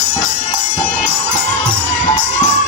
Thank yes. you.